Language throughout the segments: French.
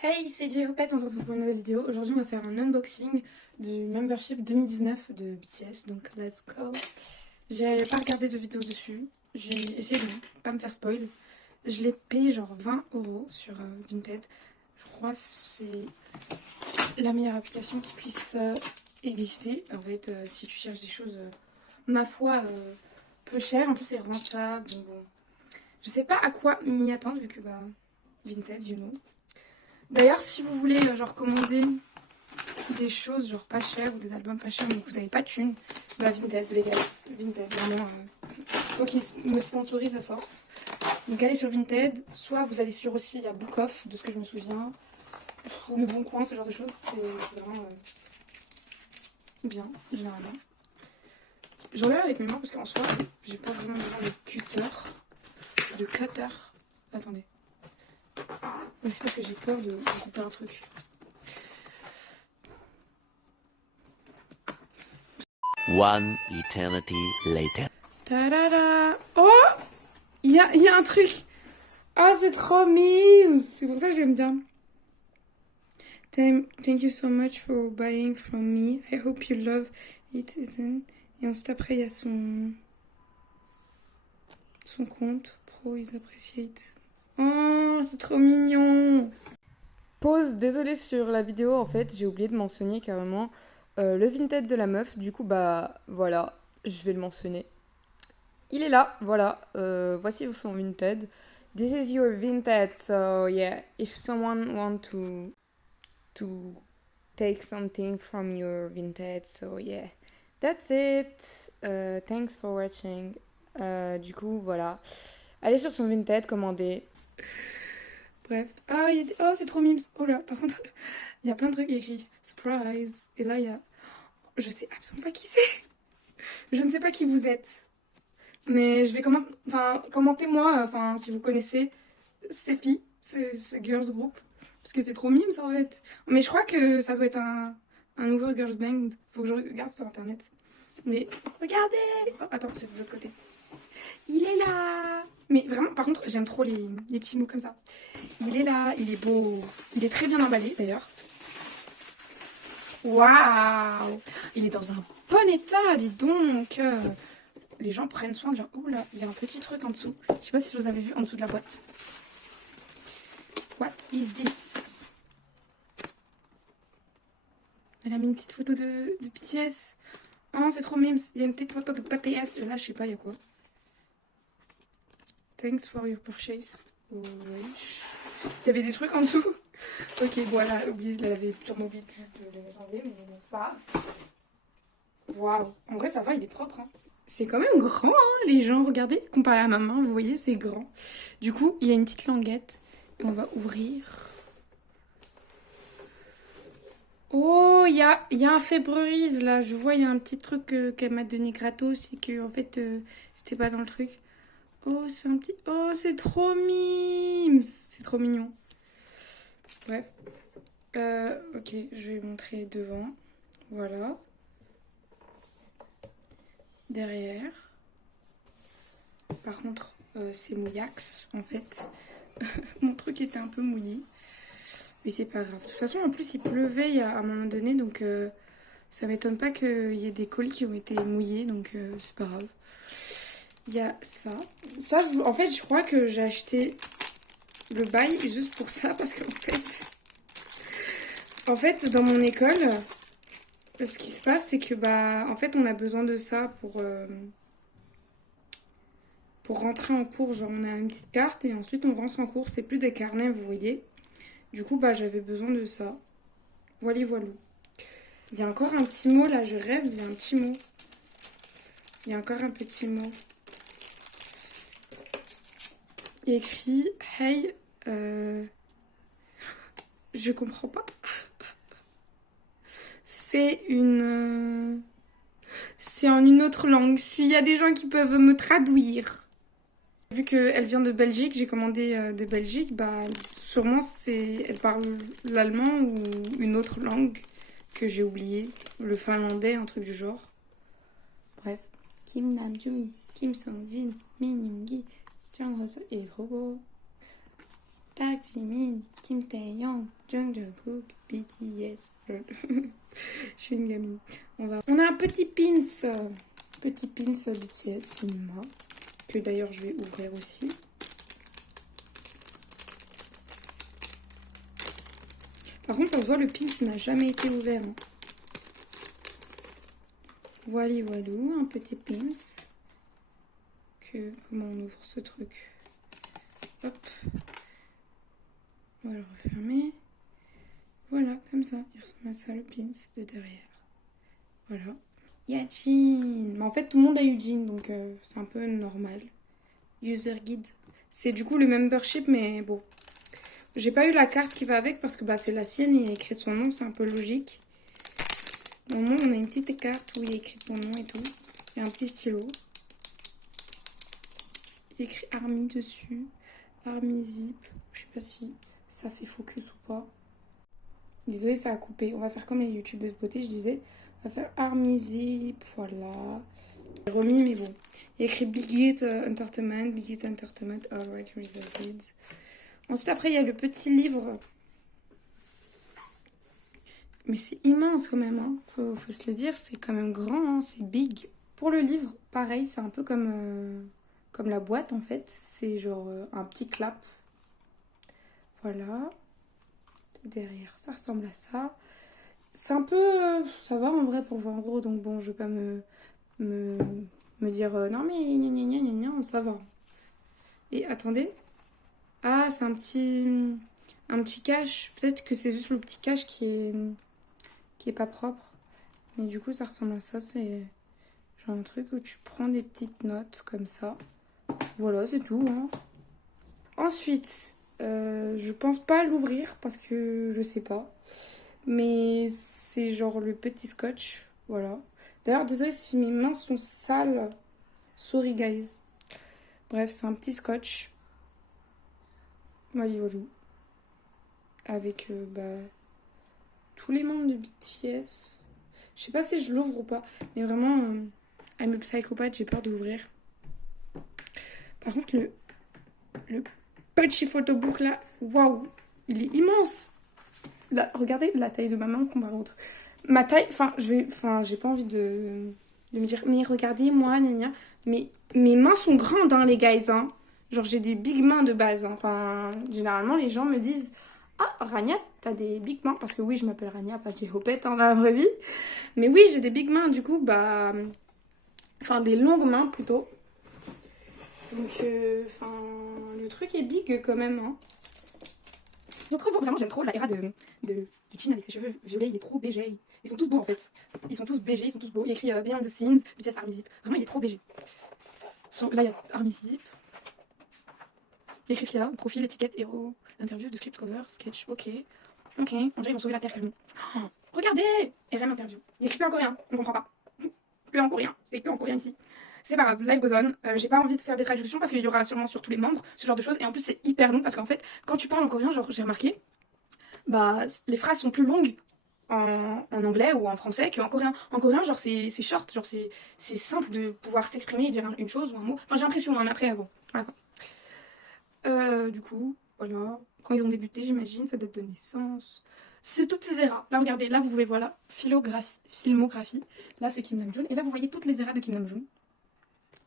Hey, c'est J-Hoppette, on se retrouve pour une nouvelle vidéo. Aujourd'hui, on va faire un unboxing du membership 2019 de BTS, donc let's go. J'ai pas regardé de vidéo dessus, j'ai essayé de pas me faire spoil. Je l'ai payé genre 20 € sur Vinted. Je crois que c'est la meilleure application qui puisse exister. En fait, si tu cherches des choses, ma foi, peu chères, en plus c'est rentable. Bon. Je sais pas à quoi m'y attendre vu que Vinted, you know. D'ailleurs, si vous voulez genre commander des choses genre pas chères ou des albums pas chers mais que vous n'avez pas de thunes, Vinted, les gars, Vinted, vraiment, donc ils me sponsorisent à force. Donc allez sur Vinted, soit vous allez sur aussi, il y a Book Off, de ce que je me souviens, ou Le Bon Coin, ce genre de choses, c'est vraiment bien, généralement. Je regarde avec mes mains parce qu'en soi, j'ai pas vraiment besoin de cutter. Attendez. C'est parce que j'ai peur de couper un truc. One eternity later. Ta-da-da. Oh, il y a un truc. Ah, c'est trop mime. C'est pour ça que j'aime bien. Thank you so much for buying from me. I hope you love it. Et ensuite, après, il y a son compte pro. Ils appreciate. Oh, c'est trop mignon. Pause, désolée sur la vidéo. En fait, j'ai oublié de mentionner carrément le Vinted de la meuf. Du coup, voilà, je vais le mentionner. Il est là, voilà. Voici son Vinted. This is your Vinted, so yeah, if someone want to take something from your Vinted, so yeah, that's it. Thanks for watching. Du coup, voilà. Allez sur son Vinted, commandez. Bref. Ah, oh, c'est trop mimes. Oh là, par contre, il y a plein de trucs écrits. Surprise. Et là, il y a... Je sais absolument pas qui c'est. Je ne sais pas qui vous êtes. Mais je vais commentez-moi, si vous connaissez ces filles, ce girls group. Parce que c'est trop mime, ça, en fait. Mais je crois que ça doit être un nouveau girls band. Faut que je regarde sur internet. Mais regardez. Oh, attends, c'est de l'autre côté. Il est là. Mais vraiment, par contre, j'aime trop les petits mots comme ça. Il est là, il est beau. Il est très bien emballé, d'ailleurs. Waouh. Il est dans un bon état, dis donc. Les gens prennent soin de leur... Oh là, il y a un petit truc en dessous. Je sais pas si vous avez vu en dessous de la boîte. What is this? Elle a mis une petite photo de BTS. Oh, c'est trop mimes. Il y a une petite photo de BTS. Et là, je sais pas, il y a quoi. Thanks for your purchase. Oh, wesh. Il y avait des trucs en dessous. Ok, bon, elle avait sûrement oublié de les enlever, mais bon, c'est pas grave. Waouh. En vrai, ça va, il est propre, hein. C'est quand même grand, hein, les gens. Regardez, comparé à ma main, vous voyez, c'est grand. Du coup, il y a une petite languette. Et on va ouvrir. Oh, il y a un Febreeze, là. Je vois, il y a un petit truc qu'elle m'a donné gratos. Et que, en fait, c'était pas dans le truc. Oh, c'est un petit... Oh, c'est trop mime. C'est trop mignon. Bref. Ok, je vais montrer devant. Voilà. Derrière. Par contre, c'est mouillax, en fait. Mon truc était un peu mouillé. Mais c'est pas grave. De toute façon, en plus, il pleuvait à un moment donné. Donc, ça m'étonne pas qu'il y ait des colis qui ont été mouillés. Donc, c'est pas grave. Il y a ça. Ça, en fait, je crois que j'ai acheté le bail juste pour ça. Parce qu'en fait, dans mon école, ce qui se passe, c'est que, en fait, on a besoin de ça pour rentrer en cours. Genre, on a une petite carte et ensuite, on rentre en cours. C'est plus des carnets, vous voyez. Du coup, j'avais besoin de ça. Voilà, voilà. Il y a encore un petit mot, là, je rêve, il y a un petit mot. Il y a encore un petit mot. Écrit, hey, je comprends pas. C'est c'est en une autre langue. S'il y a des gens qui peuvent me traduire. Vu qu'elle vient de Belgique, j'ai commandé de Belgique, sûrement elle parle l'allemand ou une autre langue que j'ai oubliée. Le finlandais, un truc du genre. Bref. Kim Namjoon, Kim Songjin, Min Yoongi, Jang Hoseok, il est trop beau. Park Jimin, Kim Tae-young, Jung Jungkook, BTS. Je suis une gamine. On a un petit pins BTS Cinema, que d'ailleurs je vais ouvrir aussi. Par contre, ça se voit, le pins n'a jamais été ouvert. Hein. Voilà, un petit pins. Comment on ouvre ce truc? Hop. On va le refermer. Voilà, comme ça. Il ressemble à ça, le pins de derrière. Voilà. Il y a Jin. Mais en fait, tout le monde a eu Jin, donc c'est un peu normal. User guide. C'est du coup le membership, mais bon. J'ai pas eu la carte qui va avec parce que bah, c'est la sienne. Il a écrit son nom, c'est un peu logique. Mon nom, on a une petite carte où il y a écrit mon nom et tout. Il y a un petit stylo. Il y a écrit Army dessus. Army Zip. Je sais pas si ça fait focus ou pas. Désolée, ça a coupé. On va faire comme les youtubeuses beauté, je disais. On va faire Army Zip. Voilà. J'ai remis, mais bon. Il y a écrit Big Hit Entertainment. Big Hit Entertainment. Alright, reserved. Ensuite, après, il y a le petit livre. Mais c'est immense quand même. Hein. Faut se le dire, c'est quand même grand. Hein. C'est big. Pour le livre, pareil, c'est un peu comme la boîte en fait. C'est genre un petit clap. Voilà. Derrière, ça ressemble à ça. C'est un peu... ça va en vrai pour 20 €. Donc bon, je vais pas me dire non mais gna gna gna gna gna, ça va. Et attendez. Ah, c'est un petit cache. Peut-être que c'est juste le petit cache qui est pas propre. Mais du coup, ça ressemble à ça. C'est genre un truc où tu prends des petites notes comme ça. Voilà, c'est tout. Hein. Ensuite, je pense pas l'ouvrir parce que je sais pas. Mais c'est genre le petit scotch. Voilà. D'ailleurs, désolé si mes mains sont sales. Sorry, guys. Bref, c'est un petit scotch. Voilà. Avec tous les membres de BTS. Je sais pas si je l'ouvre ou pas. Mais vraiment, I'm a psychopathe, j'ai peur d'ouvrir. Par contre, le petit photobook là, waouh, il est immense. Là, regardez la taille de ma main comparée à l'autre. Ma taille, j'ai pas envie de me dire, mais regardez, moi, gna gna. Mais mes mains sont grandes, hein, les guys, hein. Genre, j'ai des big mains de base. Hein. Enfin, généralement, les gens me disent, ah, Rania, t'as des big mains. Parce que oui, je m'appelle Rania, pas J-Hopette dans la vraie vie. Mais oui, j'ai des big mains, du coup, enfin, des longues mains plutôt. Donc, le truc est big quand même. Hein. C'est trop beau, vraiment, j'aime trop la era de Jin avec ses cheveux violets, il est trop BG. Ils sont tous beaux en fait. Ils sont tous BG, ils sont tous beaux. Il y a écrit Behind the Scenes, BTS Army Zip. Vraiment, il est trop BG. Là, il y a Army Zip. Il y a écrit ce qu'il y a profil, étiquette, héros, interview, de script, cover, sketch. Ok. On dirait qu'ils vont sauver la Terre carrément. Oh, regardez RM interview. Il écrit plus en coréen, on comprend pas. Plus en coréen, c'est plus en coréen ici. C'est pas grave, life goes on. J'ai pas envie de faire des traductions parce qu'il y aura sûrement sur tous les membres ce genre de choses. Et en plus, c'est hyper long parce qu'en fait, quand tu parles en coréen, genre, j'ai remarqué, les phrases sont plus longues en anglais ou en français qu'en coréen. En coréen, genre, c'est short, genre, c'est simple de pouvoir s'exprimer et dire une chose ou un mot. Enfin, j'ai l'impression, hein, mais après, bon, voilà quoi. Du coup, voilà. Quand ils ont débuté, j'imagine, ça date de naissance. C'est toutes ces eras. Là, regardez, là, vous pouvez voir, filmographie. Là, c'est Kim Namjoon. Et là, vous voyez toutes les eras de Kim Namjoon.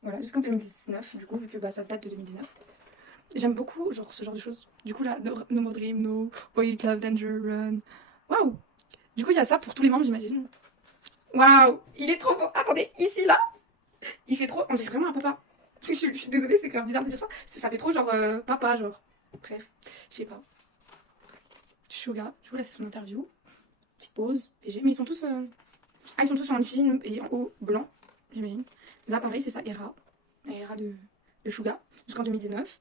Voilà, jusqu'en 2019, du coup, vu que ça date de 2019. J'aime beaucoup genre, ce genre de choses. Du coup, là, No More Dream, No, Boy Love, Danger, Run. Waouh! Du coup, il y a ça pour tous les membres, j'imagine. Waouh! Il est trop beau! Attendez, ici, là! Il fait trop... On dirait vraiment un papa. Je suis désolée, c'est grave bizarre de dire ça. Ça fait trop genre papa, genre. Bref, je sais pas. Suga, du coup, là, c'est son interview. Petite pause, PG. Mais ils sont tous... ils sont tous en jean et en haut blanc, j'imagine. Là, pareil, c'est ça, Era. La Era de Suga, jusqu'en 2019.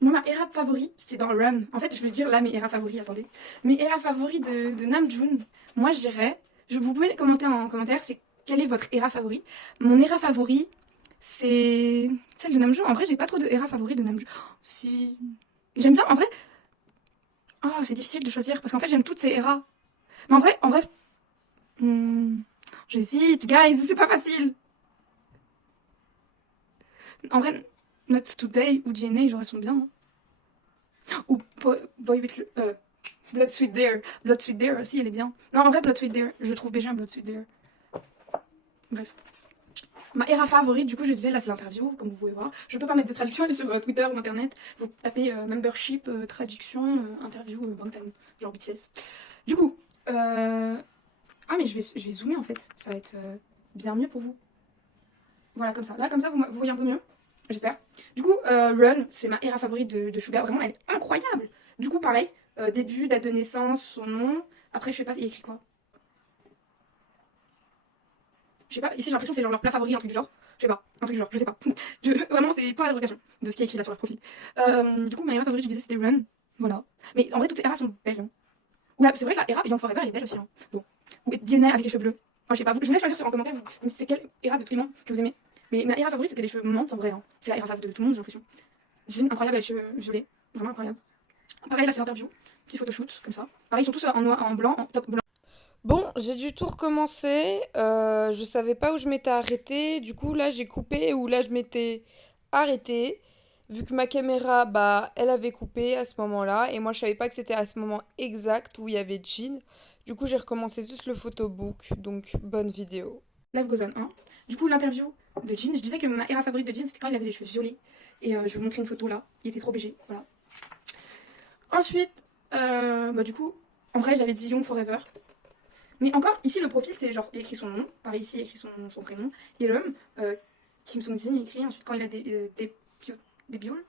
Moi, ma Era favorite, c'est dans Run. En fait, je veux dire là mes Era favoris, attendez. Mes Era favoris de Namjoon, moi, je dirais... Vous pouvez commenter en commentaire, c'est quel est votre Era favori. Mon Era favori, c'est celle de Namjoon. En vrai, j'ai pas trop de Era favori de Namjoon. Oh, si... J'aime bien, en vrai... Oh, c'est difficile de choisir, parce qu'en fait, j'aime toutes ces Eras. Mais en vrai... J'hésite, guys, c'est pas facile. En vrai, Not Today ou DNA, genre elles sont bien. Hein. Ou Boy with... Blood Sweet Dare. Blood Sweet Dare aussi, elle est bien. Non, en vrai, Blood Sweet Dare. Je trouve bien Blood Sweet Dare. Bref. Ma era favorite, du coup, je disais, là, c'est l'interview, comme vous pouvez voir. Je peux pas mettre de traduction, allez sur Twitter ou Internet. Vous tapez membership, traduction, interview, Bangtan, genre BTS. Du coup, ah, mais je vais zoomer, en fait. Ça va être bien mieux pour vous. Voilà, comme ça. Là, comme ça, vous voyez un peu mieux. J'espère. Du coup, Run, c'est ma era favorite de Suga. Vraiment, elle est incroyable. Du coup, pareil. Début, date de naissance, son nom. Après, je sais pas, il écrit quoi. Je sais pas, ici j'ai l'impression que c'est genre leur plat favori, un truc du genre. Je sais pas, un truc du genre, je sais pas. Vraiment, c'est pas l'interrogation de ce qui est écrit là sur leur profil. Du coup, ma era favorite, je disais, c'était Run. Voilà. Mais en vrai, toutes ces eras sont belles. Hein. Ou là, c'est vrai que la era Young Forever, elle est belle aussi. Hein. Bon. Ou DNA avec les cheveux bleus. Moi, je sais pas, je vous laisse choisir en commentaire, vous me dites c'est quelle era de tous les noms que vous aimez. Mais ma era favorite, c'était les cheveux menthe en vrai. Hein. C'est la era favorite de tout le monde, j'ai l'impression. Jean, incroyable, avec les cheveux violets. Vraiment incroyable. Pareil, là, c'est l'interview. Petit photoshoot, comme ça. Pareil, ils sont tous en noir, en blanc, en top blanc. Bon, j'ai dû tout recommencer. Je savais pas où je m'étais arrêtée. Du coup, là, j'ai coupé où là, je m'étais arrêtée. Vu que ma caméra, bah, elle avait coupé à ce moment-là. Et moi, je savais pas que c'était à ce moment exact où il y avait Jean. Du coup, j'ai recommencé juste le photobook. Donc, bonne vidéo. Live goes on 1. Du coup, l'interview de Jean. Je disais que ma era favorite de Jean, c'était quand il avait les cheveux violets. Et je vais vous montrer une photo là. Il était trop BG. Voilà. Ensuite, bah, du coup, en vrai, j'avais dit Young Forever. Mais encore, ici, le profil, c'est genre, il écrit son nom. Pareil, ici, il écrit son prénom. Et l'homme, Kim Sung-jin, il écrit ensuite quand il a des bioles,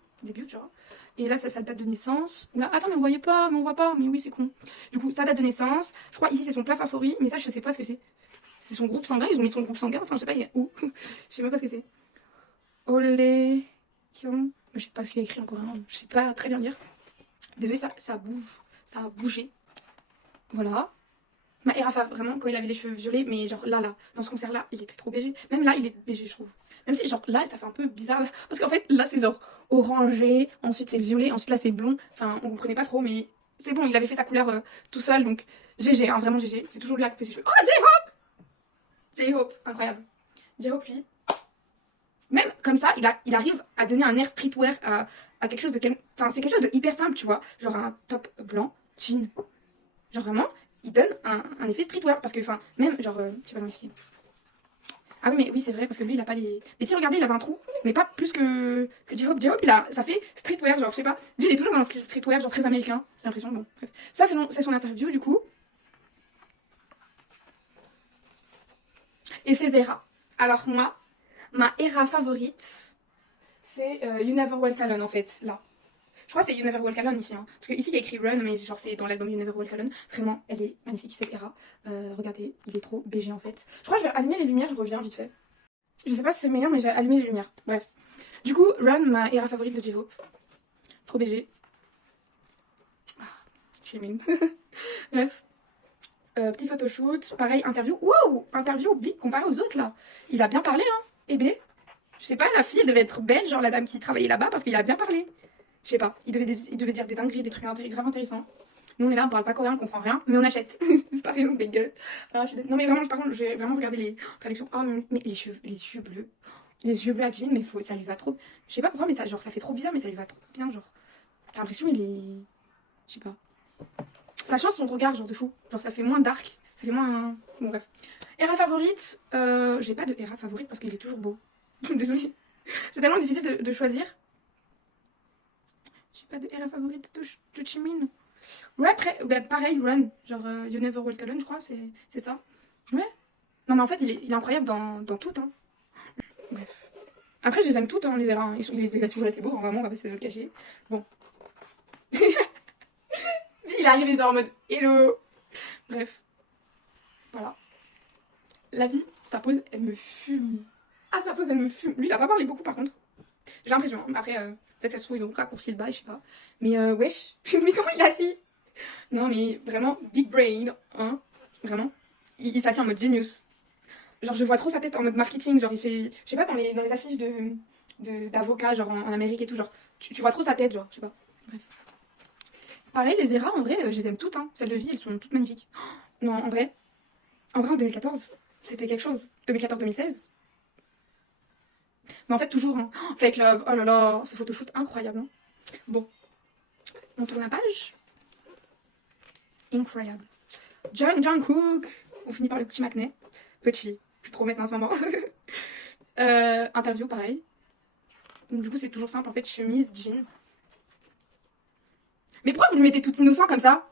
genre. Et là, ça date de naissance. Là, attends, mais on voyait pas, mais on voit pas. Mais oui, c'est con. Du coup, ça date de naissance. Je crois, ici, c'est son plat favori. Mais ça, je sais pas ce que c'est. C'est son groupe sanguin. Ils ont mis son groupe sanguin. Enfin, je sais pas, il est où. Je sais même pas ce que c'est. Olé. Kyung. Je sais pas ce qu'il a écrit en coréen. Je sais pas très bien lire. Désolée, ça bouge. Ça a bougé. Voilà. Ma Erafa, vraiment, quand il avait les cheveux violets, mais genre là, dans ce concert-là, il était trop BG. Même là, il est BG, je trouve. Même si, genre là, ça fait un peu bizarre. Parce qu'en fait, là, c'est genre orangé, ensuite c'est violet, ensuite là, c'est blond. Enfin, on comprenait pas trop, mais c'est bon, il avait fait sa couleur tout seul, donc GG, hein, vraiment GG. C'est toujours lui à couper ses cheveux. Oh, J-Hope! J-Hope, incroyable. J-Hope, lui, même comme ça, il arrive à donner un air streetwear à quelque chose de... Enfin, c'est quelque chose de hyper simple, tu vois. Genre un top blanc, jean. Genre vraiment, il donne un effet streetwear. Parce que, enfin, même, genre, je sais pas comment expliquer. Ah oui, mais oui, c'est vrai, parce que lui, il a pas les... Mais si, regardez, il avait un trou, mais pas plus que J-Hope. J-Hope, ça fait streetwear, genre, je sais pas. Lui, il est toujours dans le style streetwear, genre très américain, j'ai l'impression. Bon, bref. Ça, c'est son interview, du coup. Et ses eras. Alors, moi, ma era favorite, c'est You Never Walk Alone, en fait, là. Je crois que c'est You Never Walk Alone ici, hein. Parce que ici il y a écrit Run, mais genre c'est dans l'album You Never Walk Alone. Vraiment, elle est magnifique cette era. Regardez, il est trop BG en fait. Je crois que je vais allumer les lumières, je reviens vite fait. Je sais pas si c'est meilleur, mais j'ai allumé les lumières. Bref. Du coup, Run, ma era favorite de J-Hope. Trop BG. Ah, Jimin. Bref. Petit photoshoot. Pareil, interview. Wow! Interview big comparé aux autres là. Il a bien parlé, hein. Et B. Je sais pas, la fille, elle devait être belle, genre la dame qui travaillait là-bas, parce qu'il a bien parlé. Je sais pas, il devait dire des dingueries, des trucs grave intéressants. Nous on est là, on parle pas coréen, on comprend rien, mais on achète. C'est parce qu'ils ont des gueules. Non mais vraiment, par contre, je vais vraiment regarder les traductions. Oh mais les yeux bleus. Les yeux bleus à Jimin, mais ça lui va trop. Je sais pas pourquoi, mais ça fait trop bizarre, mais ça lui va trop bien, genre. T'as l'impression il est... Je sais pas. Ça change son regard, genre de fou. Genre ça fait moins dark, ça fait moins... Bon bref. Era favorite, j'ai pas de era favorite parce qu'il est toujours beau. Désolée. C'est tellement difficile de choisir. J'ai pas de era favorite de Jimin. Ouais, après, bah, pareil, Run. Genre, You Never Walk Alone, je crois, c'est ça. Ouais. Non, mais en fait, il est incroyable dans tout, hein. Bref. Après, je les aime toutes, hein, les eras. Hein. Il a toujours été beau, hein, vraiment, on va pas se le cacher. Bon. Il est arrivé genre en mode hello. Bref. Voilà. La vie, sa pose, elle me fume. Ah, sa pose, elle me fume. Lui, il a pas parlé beaucoup, par contre. J'ai l'impression. Hein. Après, peut-être ça se trouve, ils ont raccourci le bail, je sais pas. Mais wesh. Mais comment il est assis? Non, mais vraiment, big brain, hein. Vraiment. Il s'assied en mode genius. Genre, je vois trop sa tête en mode marketing. Genre, il fait. Je sais pas, dans les affiches d'avocats, genre en Amérique et tout. Genre, tu vois trop sa tête, genre, je sais pas. Bref. Pareil, les eras, en vrai, je les aime toutes, hein. Celles de vie, elles sont toutes magnifiques. Oh, non, en vrai, en 2014, c'était quelque chose. 2014-2016. Mais en fait, toujours, hein. Fake Love, oh là là, ce photoshoot incroyable. Hein. Bon. On tourne la page. Incroyable. Jungkook. On finit par le petit Macnet. Petit. Plus trop maintenant en ce moment. Interview, pareil. Donc, du coup, c'est toujours simple. En fait, chemise, jean. Mais pourquoi vous le mettez tout innocent comme ça?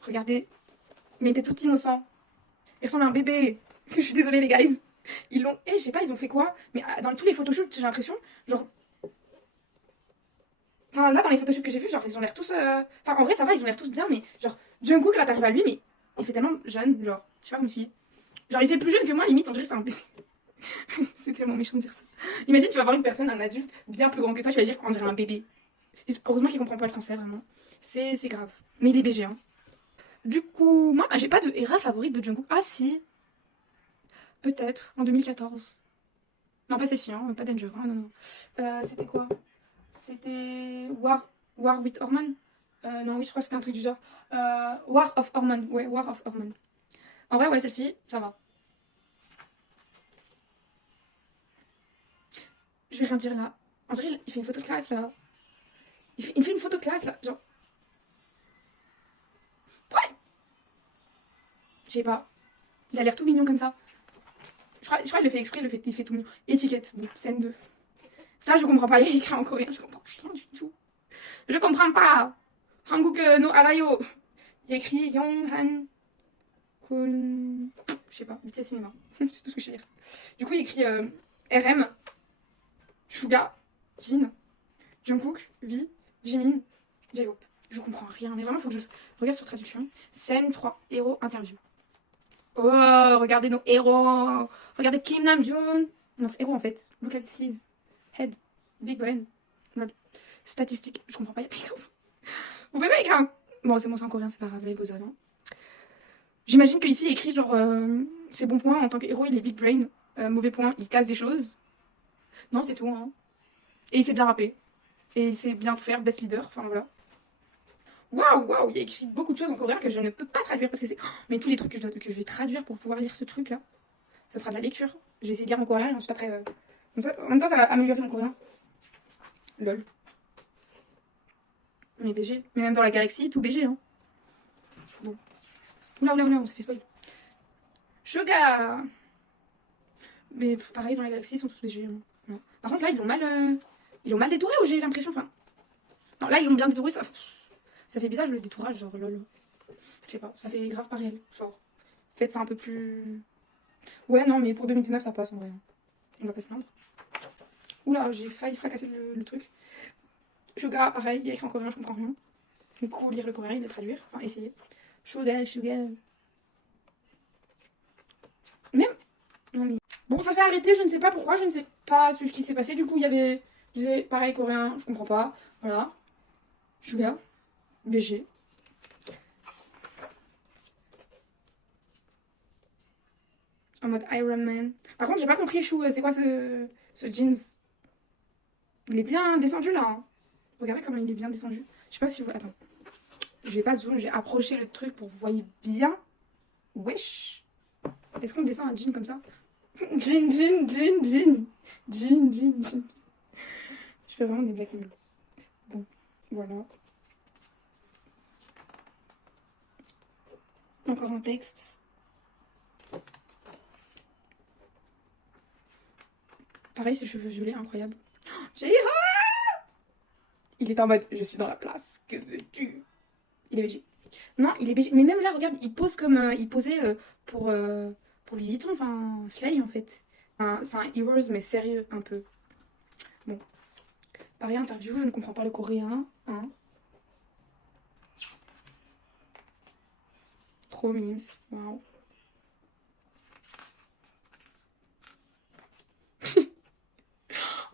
Regardez. Mais il était tout innocent. Il ressemble à un bébé. Je suis désolée, les guys. Ils l'ont... je sais pas, ils ont fait quoi? Mais dans tous les photoshoots, j'ai l'impression, genre... Enfin, là, dans les photoshoots que j'ai vus, genre, ils ont l'air tous... Enfin, en vrai, ça va, ils ont l'air tous bien, mais genre, Jungkook, là, t'arrives à lui, mais il fait tellement jeune, genre, je sais pas comment expliquer. Genre, il fait plus jeune que moi, limite, on dirait que c'est un bébé. C'est tellement méchant de dire ça. Imagine, tu vas voir une personne, un adulte, bien plus grand que toi, tu vas dire, on dirait un bébé. Heureusement qu'il comprend pas le français, vraiment. C'est grave. Mais il est BG, hein. Du coup, moi, j'ai pas de era favorite de Jungkook. Ah, si. Peut-être, en 2014. Non, pas celle-ci, hein, pas Danger, hein, non, non. C'était quoi? C'était War with Hormone. Non, oui, je crois que c'était un truc du genre. War of Hormone, ouais, War of Hormone. En vrai, ouais, celle-ci, ça va. Je vais rien dire là. En vrai, il fait une photo de classe là. Il fait une photo de classe là, genre. Ouais. Je sais pas. Il a l'air tout mignon comme ça. Je crois qu'il le fait exprès, il fait tout mignon. Étiquette, bon, scène 2. Ça, je comprends pas, il est écrit en coréen, je comprends rien du tout. Je comprends pas. Hanguk no Alayo. Il y a écrit Yonghan Kun. Je sais pas, BTS Cinéma. C'est tout ce que je sais dire. Du coup, il y a écrit RM, Suga, Jin, Jungkook, V, Jimin, J-Hope. Je comprends rien, mais vraiment, faut que je regarde sur traduction. Scène 3, héros interview. Oh, regardez nos héros. Regardez Kim Namjoon. Notre héros en fait. Look at his head. Big brain. Statistique. Je comprends pas. Vous pouvez pas écrire un... Bon, c'est bon, c'est en coréen, c'est pas grave. Là, vos non. J'imagine qu'ici, il écrit genre... ses bons points en tant qu'héros, il est big brain. Mauvais point, il casse des choses. Non, c'est tout. Hein. Et il sait bien rapper. Et il sait bien tout faire. Best leader. Enfin, voilà. Waouh, il y a écrit beaucoup de choses en coréen que je ne peux pas traduire parce que c'est... mais tous les trucs que je vais traduire pour pouvoir lire ce truc-là, ça fera de la lecture. Je vais essayer de lire en coréen et ensuite après... en même temps, ça va améliorer mon coréen. Lol. Mais BG. Mais même dans la galaxie, tout BG, hein. Bon. Oula, on s'est fait spoil. Sugar. Mais pareil, dans la galaxie, ils sont tous BG. Hein. Non. Par contre, là, ils l'ont mal détouré ou j'ai l'impression, enfin... Non, là, ils l'ont bien détouré, ça fait bizarre le détourage, genre lol. Je sais pas, ça fait grave pas réel. Genre, faites ça un peu plus... Ouais, non, mais pour 2019, ça passe en vrai. On va pas se plaindre. Oula, j'ai failli fracasser le truc. Suga, pareil, il y a écrit en coréen, je comprends rien. Du coup, lire le coréen et le traduire. Enfin, essayer. Suga. Même... Non, mais... Bon, ça s'est arrêté, je ne sais pas pourquoi, je ne sais pas ce qui s'est passé. Du coup, il y avait... Je disais, pareil, coréen, je comprends pas. Voilà. Suga. BG. En mode Iron Man. Par contre, j'ai pas compris, Chou, c'est quoi ce jeans? Il est bien descendu là. Hein. Regardez comment il est bien descendu. Je sais pas si vous. Attends. Je vais pas zoomer, je vais approcher le truc pour que vous voyez bien. Wesh. Est-ce qu'on descend un jean comme ça? Jean. Je fais vraiment des blagues nulles. Bon, voilà. Encore un texte. Pareil, ses cheveux violets, incroyable. J'ai... Il est en mode, je suis dans la place, que veux-tu? Il est BG. Non, il est BG. Mais même là, regarde, il pose comme... il posait pour Louis Vuitton, enfin, Slay en fait. C'est un Heroes, mais sérieux, un peu. Bon. Pareil, interview, je ne comprends pas le coréen. Hein. Trop memes, waouh.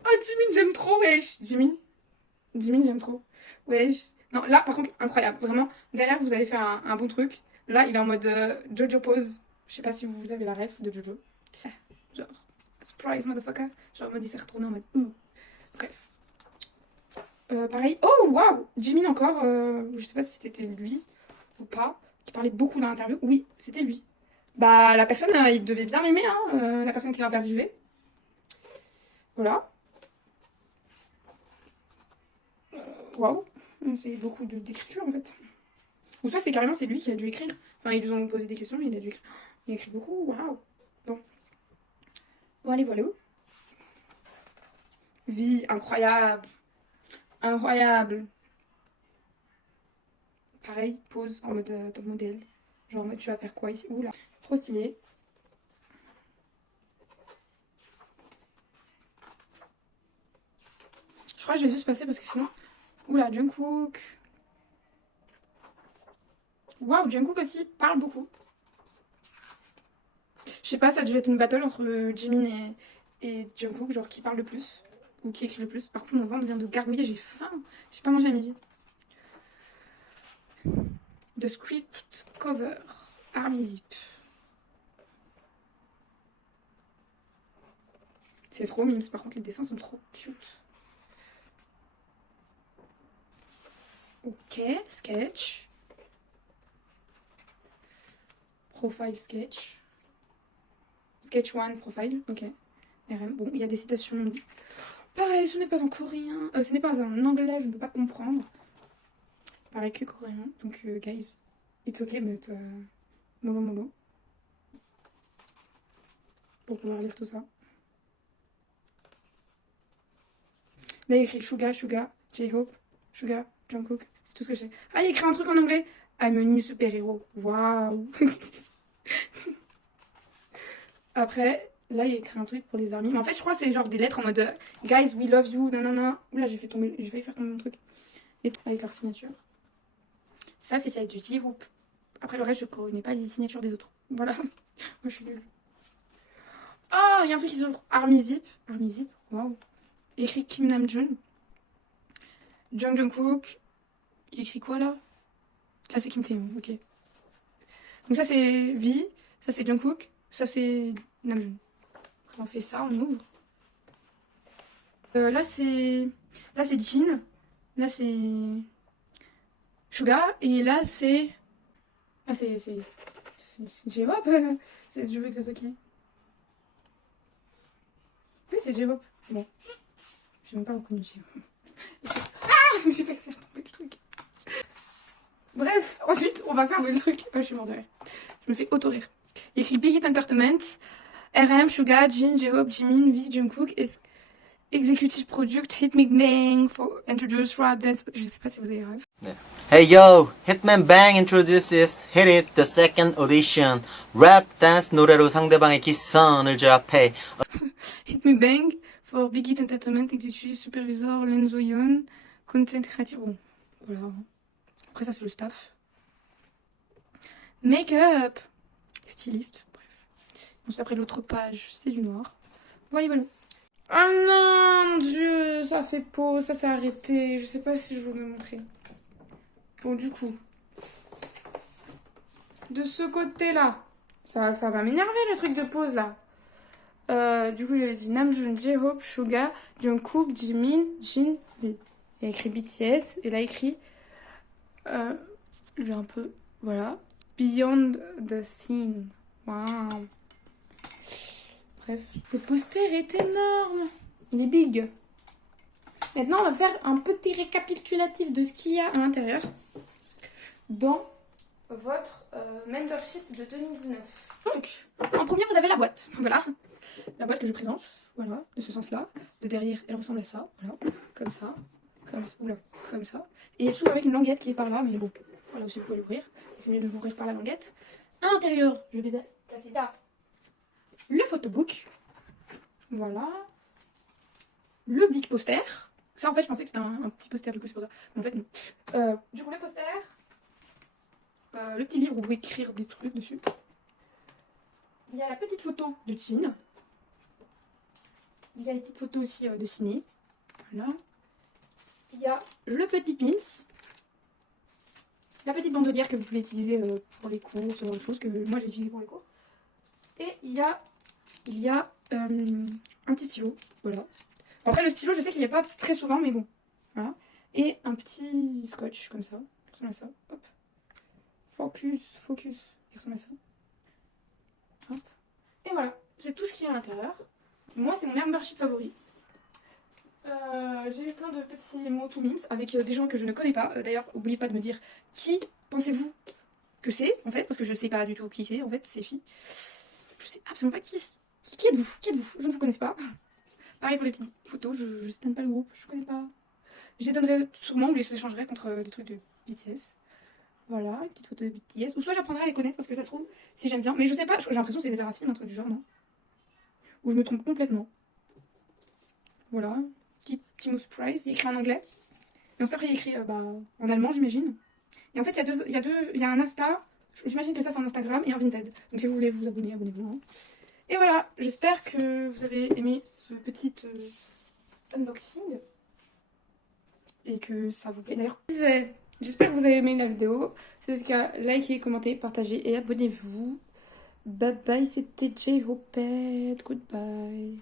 Oh, Jimin, j'aime trop, wesh. Jimin, j'aime trop. Wesh. Non, là, par contre, incroyable. Vraiment, derrière, vous avez fait un bon truc. Là, il est en mode Jojo pose. Je sais pas si vous avez la ref de Jojo. Genre, surprise, motherfucker. Genre, en mode, il s'est retourné en mode Bref. Pareil. Oh, waouh. Jimin encore. Je sais pas si c'était lui ou pas. Qui parlait beaucoup dans l'interview. Oui, c'était lui. Bah, la personne, il devait bien l'aimer, hein, la personne qui l'a interviewé. Voilà. Waouh. C'est beaucoup d'écriture en fait. Ou soit c'est carrément c'est lui qui a dû écrire. Enfin, ils nous ont posé des questions, mais il a dû écrire. Il a écrit beaucoup, waouh. Bon. Bon, allez, voilà. Vie incroyable. Incroyable. Pareil, pose en mode top modèle. Genre en mode tu vas faire quoi ici? Oula, trop stylé. Je crois que je vais juste passer parce que sinon... Oula, Jungkook. Waouh, Jungkook aussi parle beaucoup. Je sais pas, ça a dû être une battle entre Jimin et Jungkook, genre qui parle le plus. Ou qui écrit le plus. Par contre, mon ventre vient de gargouiller, j'ai faim. J'ai pas mangé à midi. The script cover. Army Zip. C'est trop mimes, par contre les dessins sont trop cute. Ok, sketch. Profile sketch. Sketch 1, profile, ok. RM. Bon, il y a des citations. Pareil, ce n'est pas en coréen. Ce n'est pas en anglais, je ne peux pas comprendre. Pareil que coréen. Donc, guys, it's okay, but mollo. Pour pouvoir lire tout ça. Là, il y a écrit Suga, J-Hope, Suga, Jungkook. C'est tout ce que je sais. Ah, il y a écrit un truc en anglais. I'm a new super-héros. Waouh. Après, là, il y a écrit un truc pour les armies. Mais en fait, je crois que c'est genre des lettres en mode Guys, we love you, nanana. Oula, j'ai failli faire tomber mon truc. Et avec leur signature. Ça, c'est celle du J-Hope. Après, le reste, je connais pas les signatures des autres. Voilà. Moi, je suis nulle. Oh, il y a un truc qui s'ouvre. Army Zip. Waouh. Écrit Kim Namjoon. Jungkook. Il écrit quoi là? Là c'est Kim Taehyung, ok. Donc ça c'est V, ça c'est Jungkook, ça c'est Namjoon. Quand on fait ça, on ouvre. Là c'est Jin, là c'est Suga, et là c'est... Ah c'est J-Hope. Je veux que ça soit qui? Oui c'est J-Hope. Bon. J'ai même pas reconnu J-Hope. Ah, je me suis fait faire tomber le truc. Bref, ensuite, on va faire le truc. Je suis morte de rire. Je me fais auto-rire. Il écrit Big Hit Entertainment, RM, Suga, Jin, J-Hope, Jimin, V, Jungkook, Executive Product, Hit Me Bang, for Introduce Rap Dance. Je sais pas si vous avez rêve. Hey yo, Hitman Bang introduces Hit It, the second audition. Rap dance 노래로 상대방의 기선을 제압해. Hit Me Bang, for Big Hit Entertainment, Executive Supervisor, Lenzo Yeon, Content Creative. Bon, voilà. Après ça c'est le staff. Make-up. Styliste, bref. Ensuite après l'autre page, c'est du noir. Voilà. Oh non, mon dieu, ça fait pause, ça s'est arrêté. Je sais pas si je vous le montrer. Bon, du coup, de ce côté-là, ça va m'énerver le truc de pause là. Du coup, j'avais dit Namjoon, J-Hope, Suga, Jungkook, Jimin, Jin, V. Il y a écrit BTS et là écrit j'ai un peu, voilà, Beyond the Scene. Waouh. Bref, le poster est énorme. Il est big. Maintenant, on va faire un petit récapitulatif de ce qu'il y a à l'intérieur dans votre membership de 2019. Donc, en premier, vous avez la boîte. Voilà, la boîte que je présente. Voilà, de ce sens-là. De derrière, elle ressemble à ça. Voilà, comme ça. Oula, comme ça. Et elle s'ouvre avec une languette qui est par là, mais bon. Voilà aussi, vous pouvez l'ouvrir. C'est mieux de l'ouvrir par la languette. À l'intérieur, je vais placer là le photobook. Voilà. Le big poster. Ça, en fait, je pensais que c'était un petit poster, du coup, c'est pour ça. Mais en fait, non. Du coup, le poster. Le petit livre où vous pouvez écrire des trucs dessus. Il y a la petite photo de Jin. Il y a les petites photos aussi de ciné. Voilà. Il y a le petit pins. La petite bandolière que vous pouvez utiliser pour les cours, ce genre de choses que moi j'ai utilisé pour les cours. Et il y a un petit stylo. Voilà. Après, le stylo, je sais qu'il n'y a pas très souvent, mais bon. Voilà. Et un petit scotch comme ça. Il ressemble à ça. Hop. Focus. Il ressemble à ça. Hop. Et voilà. C'est tout ce qu'il y a à l'intérieur. Moi, c'est mon membership favori. J'ai eu plein de petits mots tout mimes avec des gens que je ne connais pas. D'ailleurs, n'oubliez pas de me dire qui pensez-vous que c'est, en fait, parce que je sais pas du tout qui c'est, en fait, c'est filles. Je sais absolument pas qui êtes-vous. Qui êtes-vous? Je ne vous connais pas. Pareil pour les petites photos, je stan pas le groupe, je connais pas. Je les donnerai sûrement ou les échangerai contre des trucs de BTS. Voilà, une petite photo de BTS. Ou soit j'apprendrai à les connaître parce que ça se trouve, si j'aime bien. Mais je sais pas, j'ai l'impression que c'est les Arafim, un truc du genre, non? Ou je me trompe complètement. Voilà, petit mot surprise, il y a écrit en anglais. Et ensuite après il y a écrit en allemand, j'imagine. Et en fait, il y a un Insta, j'imagine que ça c'est un Instagram et un Vinted. Donc si vous voulez vous abonner, abonnez-vous. Hein. Et voilà, j'espère que vous avez aimé ce petit unboxing. Et que ça vous plaît. D'ailleurs, j'espère que vous avez aimé la vidéo. Si c'est le cas, likez, commentez, partagez et abonnez-vous. Bye bye, c'était J-Hope. Goodbye.